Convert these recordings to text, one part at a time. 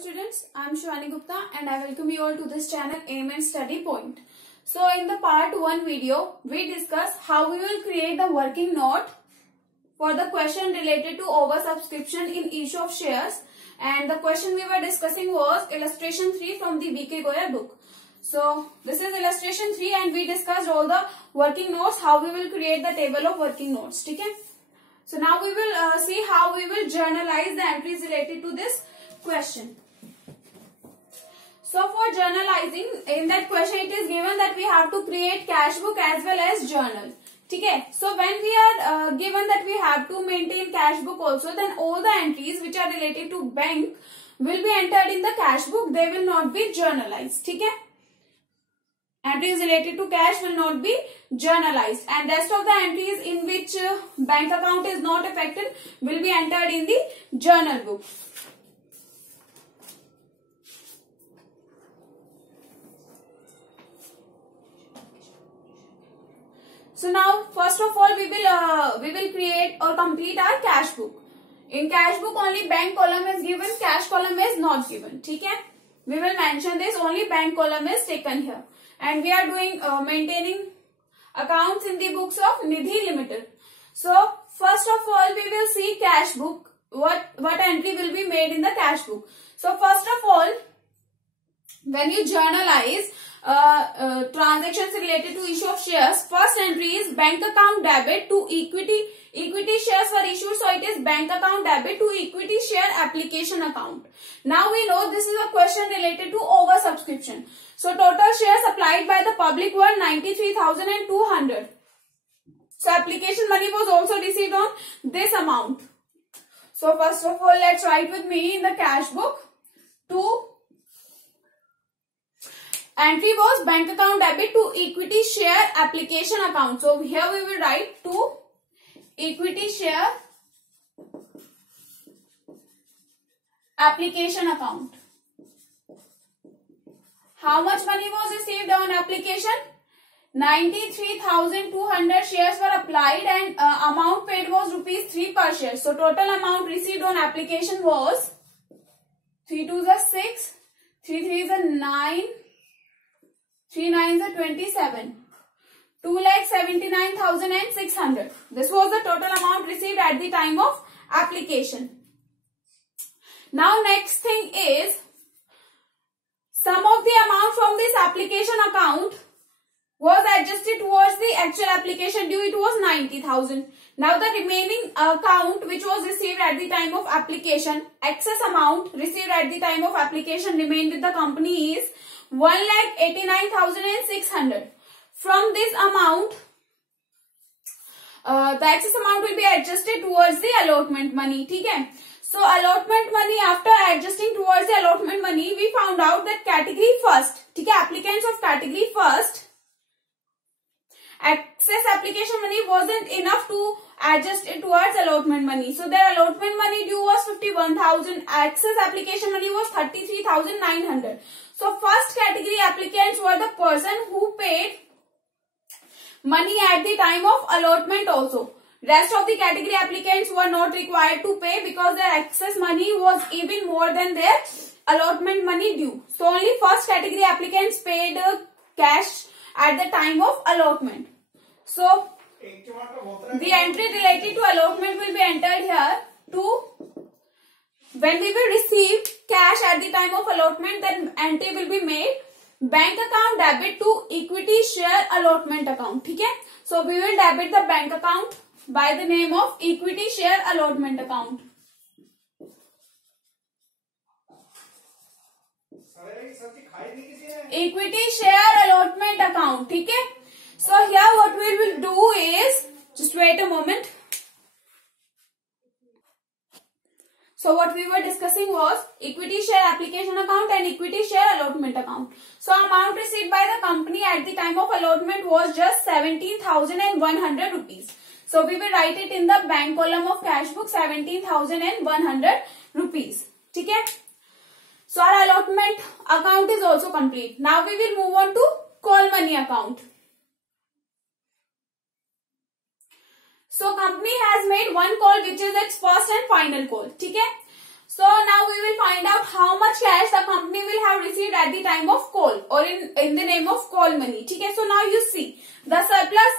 students, I am Shivani Gupta and I welcome you all to this channel Aim and Study Point. So in the part 1 video, we discuss how we will create the working note for the question related to oversubscription in issue of shares, and the question we were discussing was illustration 3 from the B.K. Goyal book. So this is illustration 3 and we discussed all the working notes, how we will create the table of working notes. Okay? So now we will see how we will journalize the entries related to this question. So for journalizing, in that question it is given that we have to create cash book as well as journal. Okay? So when we are given that we have to maintain cash book also, then all the entries which are related to bank will be entered in the cash book. They will not be journalized. Okay? Entries related to cash will not be journalized, and rest of the entries in which bank account is not affected will be entered in the journal book. So now first of all we will create or complete our cash book. In cash book only bank column is given, cash column is not given. Okay? We will mention this, only bank column is taken here. And we are doing maintaining accounts in the books of Nidhi Limited. So first of all we will see cash book, what entry will be made in the cash book. So first of all, when you journalize transactions related to issue of shares, first entry is bank account debit to equity shares were issued, so it is bank account debit to equity share application account. Now we know this is a question related to oversubscription. So total shares applied by the public were 93,200. So application money was also received on this amount. So first of all, let's write with me in the cash book. Entry was bank account debit to equity share application account. So here we will write to equity share application account. How much money was received on application? 93,200 shares were applied and amount paid was rupees 3 per share. So total amount received on application was 3 2s are 6, 3 3s are 9, 3 9s are 27, 2,79,600. This was the total amount received at the time of application. Now next thing is, sum of the amount from this application account was adjusted towards the actual application due. It was 90,000. Now the remaining account which was received at the time of application, excess amount received at the time of application remained with the company is 1,89,600. From this amount, the excess amount will be adjusted towards the allotment money. Okay? So allotment money, after adjusting towards the allotment money, we found out that category first, okay, applicants of category first, excess application money wasn't enough to adjust it towards allotment money. So their allotment money due was 51,000, excess application money was 33,900. So first category applicants were the person who paid money at the time of allotment also. Rest of the category applicants were not required to pay because their excess money was even more than their allotment money due. So only first category applicants paid cash at the time of allotment. So the entry related to allotment will be entered here. When we will receive cash at the time of allotment, then entry will be made bank account debit to equity share allotment account. Okay? So we will debit the bank account by the name of equity share allotment account. Equity share allotment account. Okay? So here what we will do is, just wait a moment. So what we were discussing was equity share application account and equity share allotment account. So amount received by the company at the time of allotment was just 17,100 rupees. So we will write it in the bank column of cash book, 17,100 rupees. Okay? So our allotment account is also complete. Now we will move on to call money account. So company has made one call which is its first and final call. ठीक है? So now we will find out how much cash the company will have received at the time of call or in the name of call money. Okay, so now you see the surplus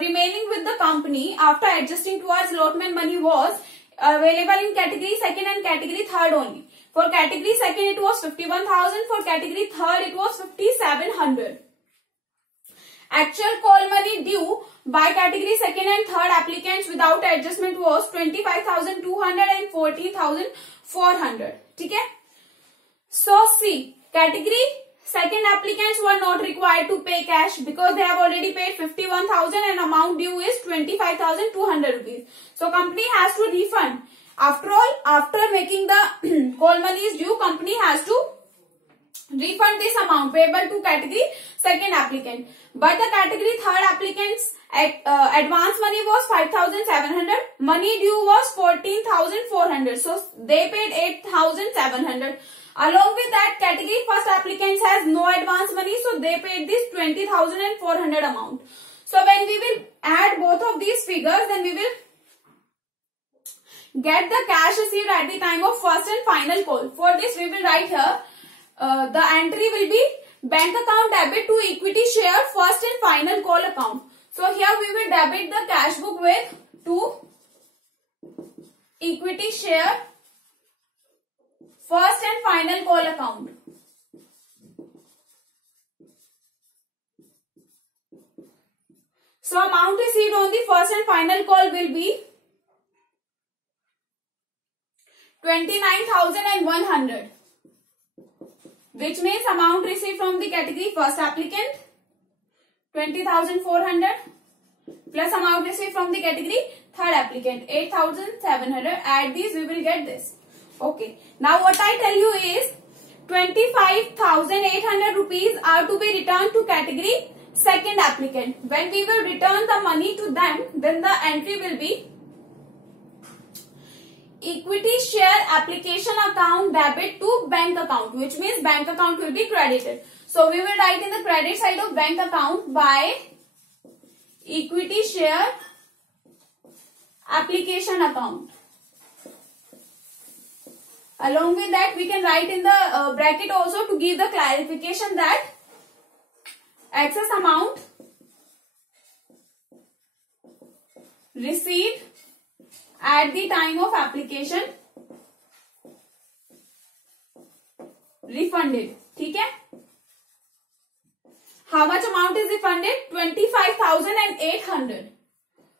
remaining with the company after adjusting towards allotment money was available in category second and category third only. For category second it was 51,000. For category third it was 5,700. Actual call money due by category second and third applicants without adjustment was 25,200 and 14,400. ठीक है? So see, category second applicants were not required to pay cash because they have already paid 51,000 and amount due is 25,200 rupees. So company has to refund. After all, after making the call money is due, company has to refund this amount payable to category second applicant. But the category third applicants advance money was 5,700. Money due was 14,400. So they paid 8,700. Along with that, category first applicants has no advance money, so they paid this 20,400 amount. So when we will add both of these figures, then we will get the cash received at the time of first and final call. For this, we will write here the entry will be bank account debit to equity share first and final call account. So here we will debit the cash book with to equity share first and final call account. So amount received on the first and final call will be 29,100, which means amount received from the category first applicant 20,400 plus amount received from the category third applicant 8,700. Add these, we will get this. Okay. Now what I tell you is 25,800 rupees are to be returned to category second applicant. When we will return the money to them, then the entry will be equity share application account debit to bank account, which means bank account will be credited. So we will write in the credit side of bank account by equity share application account. Along with that, we can write in the bracket also to give the clarification that excess amount received at the time of application refunded. ठीक है? How much amount is refunded? 25,800.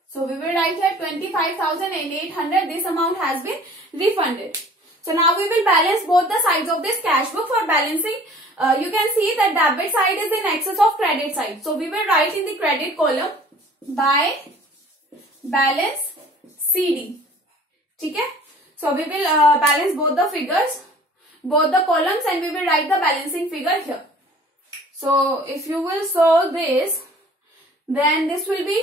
So we will write here 25,800. This amount has been refunded. So now we will balance both the sides of this cash book. For balancing, you can see that debit side is in excess of credit side. So we will write in the credit column by balance CD. Okay? So we will balance both the figures, both the columns, and we will write the balancing figure here. So if you will solve this, then this will be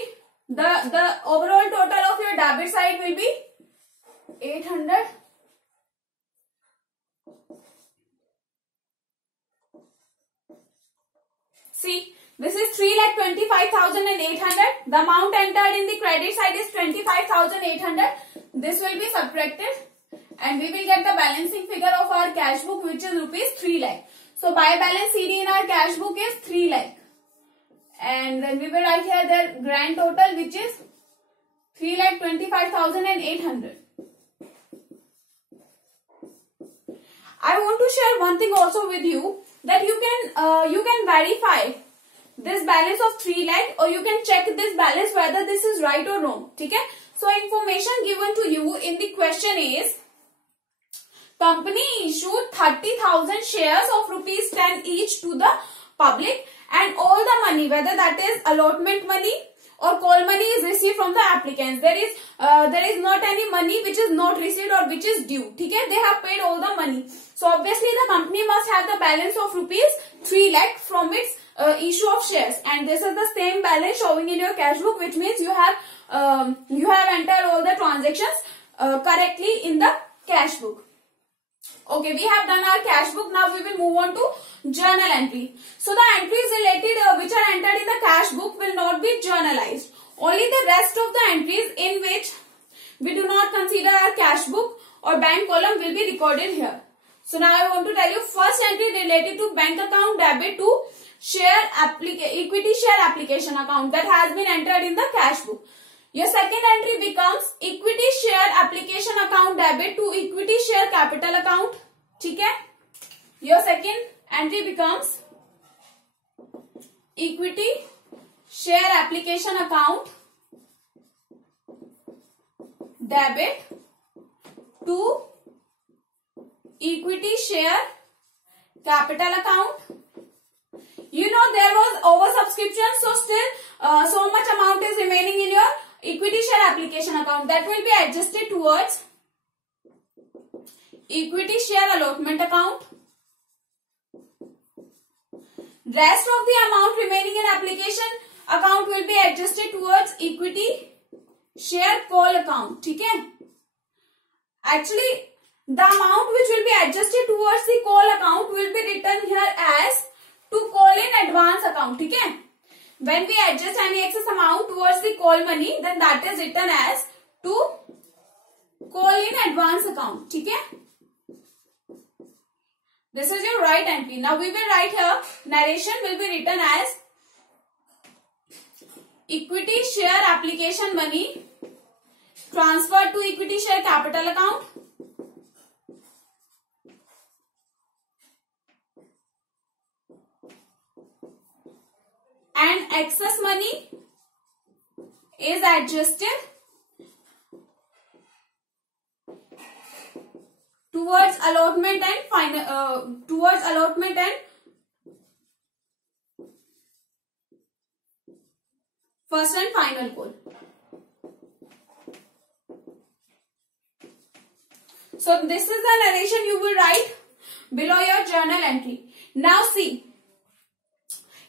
the overall total of your debit side will be 800. See, this is 3,25,800. The amount entered in the credit side is 25,800. This will be subtracted and we will get the balancing figure of our cash book, which is rupees 3 lakh. So by balance CD in our cash book is 3 lakh. And then we will write here the grand total, which is 3,25,800. I want to share one thing also with you, that you can verify this balance of 3 lakh, or you can check this balance whether this is right or wrong. Okay? So information given to you in the question is, company issued 30,000 shares of rupees 10 each to the public, and all the money, whether that is allotment money or call money, is received from the applicants. There is not any money which is not received or which is due. Okay? They have paid all the money. So obviously the company must have the balance of rupees 3 lakh from its issue of shares, and this is the same balance showing in your cash book, which means you have entered all the transactions correctly in the cash book. Okay, we have done our cash book. Now we will move on to journal entry. So the entries related which are entered in the cash book will not be journalized. Only the rest of the entries in which we do not consider our cash book और bank column will be recorded here. So now I want to tell you first entry related to bank account debit to equity share application account that has been entered in the cash book. Your second entry becomes equity share application account debit to equity share capital account. ठीक है? Your second entry becomes equity share application account debit to equity share capital account. You know there was oversubscription, so still so much amount is remaining in your equity share application account. That will be adjusted towards equity share allotment account. Rest of the amount remaining in application account will be adjusted towards equity share call account. ठीक है? Actually, the amount which will be adjusted towards the call account will be written here as to call in advance account. ठीक है? When we adjust any excess amount towards the call money, then that is written as to call in advance account. ठीक है? This is your right entry. Now we will write here, narration will be written as equity share application money transferred to equity share capital account. And excess money is adjusted towards allotment and first and final call. So this is the narration you will write below your journal entry. Now see,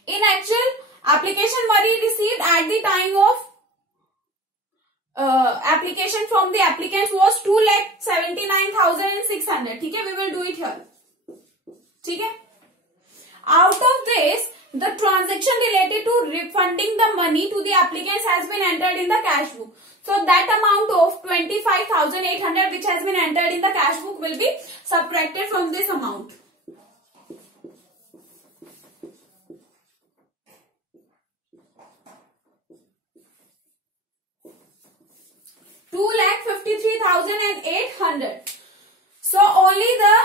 in actual application money received at the time of application from the applicants was 2,79,600. ठीक है? We will do it here. ठीक है? Out of this, the transaction related to refunding the money to the applicants has been entered in the cash book. So that amount of 25,800 which has been entered in the cash book will be subtracted from this amount. $2,53,800. So only the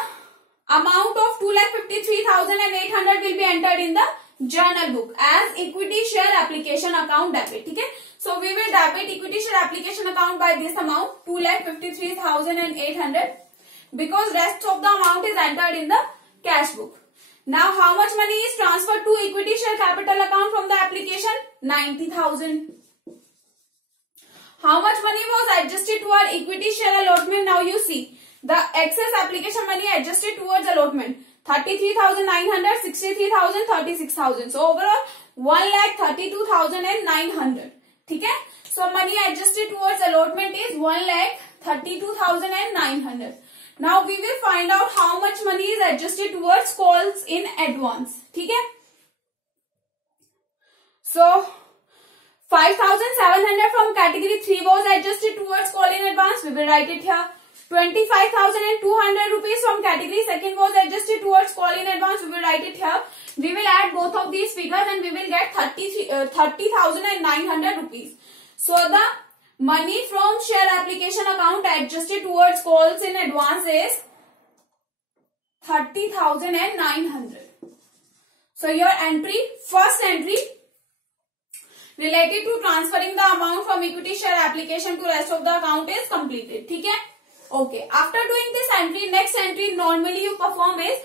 amount of 2,53,800 will be entered in the journal book as equity share application account debit. ठीक है? So we will debit equity share application account by this amount 2,53,800 because rest of the amount is entered in the cash book. Now how much money is transferred to equity share capital account from the application? 90,000. How much money was adjusted toward equity share allotment? Now you see the excess application money adjusted towards allotment 33,900, 63,000, 36,000. So overall 1,32,900. ठीक है? So money adjusted towards allotment is 1,32,900. Now we will find out how much money is adjusted towards calls in advance. ठीक है? So 5,700 from category 3 was adjusted towards call in advance. We will write it here. 25,200 rupees from category second was adjusted towards call in advance. We will write it here. We will add both of these figures and we will get 30,900 rupees. So the money from share application account adjusted towards calls in advance is 30,900. So your entry, first entry, related to transferring the amount from equity share application to rest of the account is completed. ठीक है? Okay. After doing this entry, next entry normally you perform is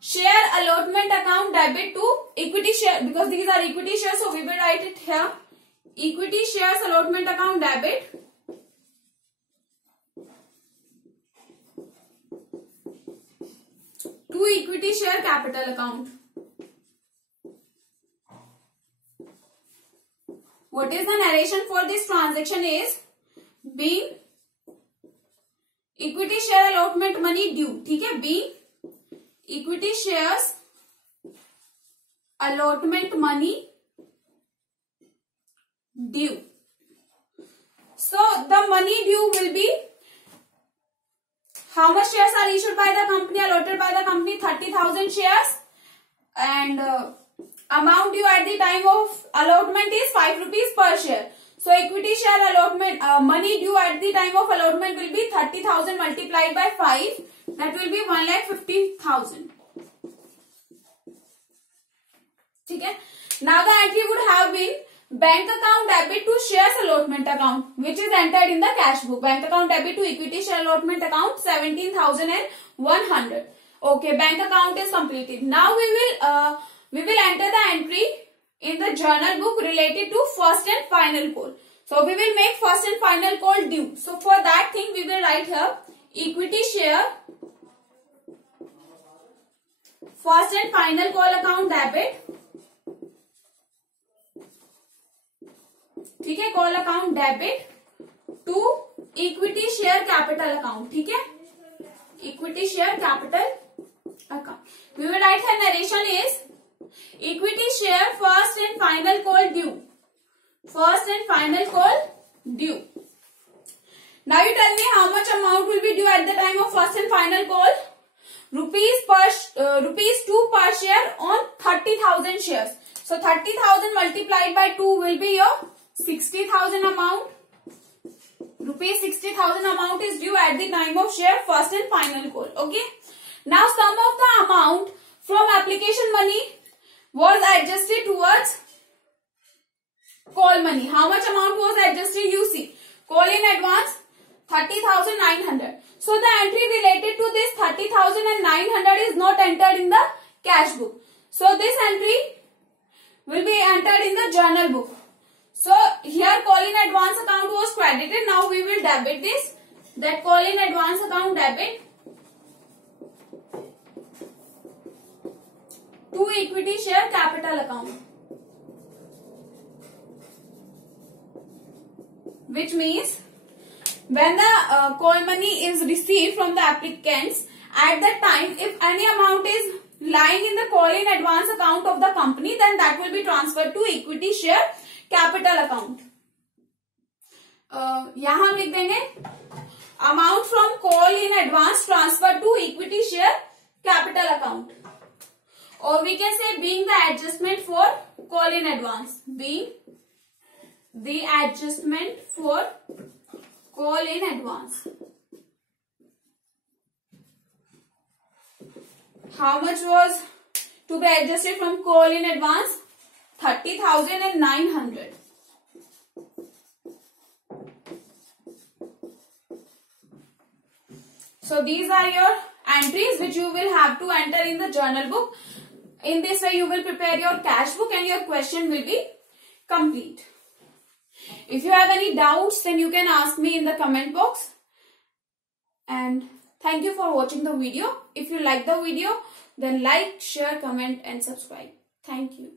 share allotment account debit to equity share because these are equity shares. So we will write it here. Equity shares allotment account debit to equity share capital account. What is the narration for this transaction is being equity share allotment money due. ठीक है? Being equity shares allotment money due. So the money due will be how much shares are issued by the company, allotted by the company? 30,000 shares. And amount due at the time of allotment is 5 rupees per share. So equity share allotment, money due at the time of allotment will be 30,000 multiplied by 5. That will be 1,15,000. Okay. Now the entry would have been bank account debit to shares allotment account, which is entered in the cash book. Bank account debit to equity share allotment account 17,100. Okay, bank account is completed. Now we will enter the entry in the journal book related to first and final call. So we will make first and final call due. So for that thing we will write here equity share first and final call account debit. ठीक है, call account debit to equity share capital account. ठीक है, equity share capital account. We will write here narration is equity share first and final call due. First and final call due. Now you tell me how much amount will be due at the time of first and final call. Rupees 2 per share on 30,000 shares. So 30,000 multiplied by 2 will be your 60,000 amount. Rupees 60,000 amount is due at the time of share first and final call. Okay. Now sum of the amount from application money was adjusted towards call money. How much amount was adjusted? You see, call in advance 30,900. So the entry related to this 30,900 is not entered in the cash book. So this entry will be entered in the journal book. So here call in advance account was credited. Now we will debit this. That call in advance account debit to equity share capital account. Which means when the call money is received from the applicants, at that time if any amount is lying in the call in advance account of the company, then that will be transferred to equity share capital account. यहां हम लिख देंगे amount from call in advance transfer to equity share capital account. और we can say being the adjustment for call in advance. Being the adjustment for call in advance. How much was to be adjusted from call in advance? 30,900. So these are your entries which you will have to enter in the journal book. In this way you will prepare your cash book and your question will be complete. If you have any doubts, then you can ask me in the comment box. And thank you for watching the video. If you like the video, then like, share, comment and subscribe. Thank you.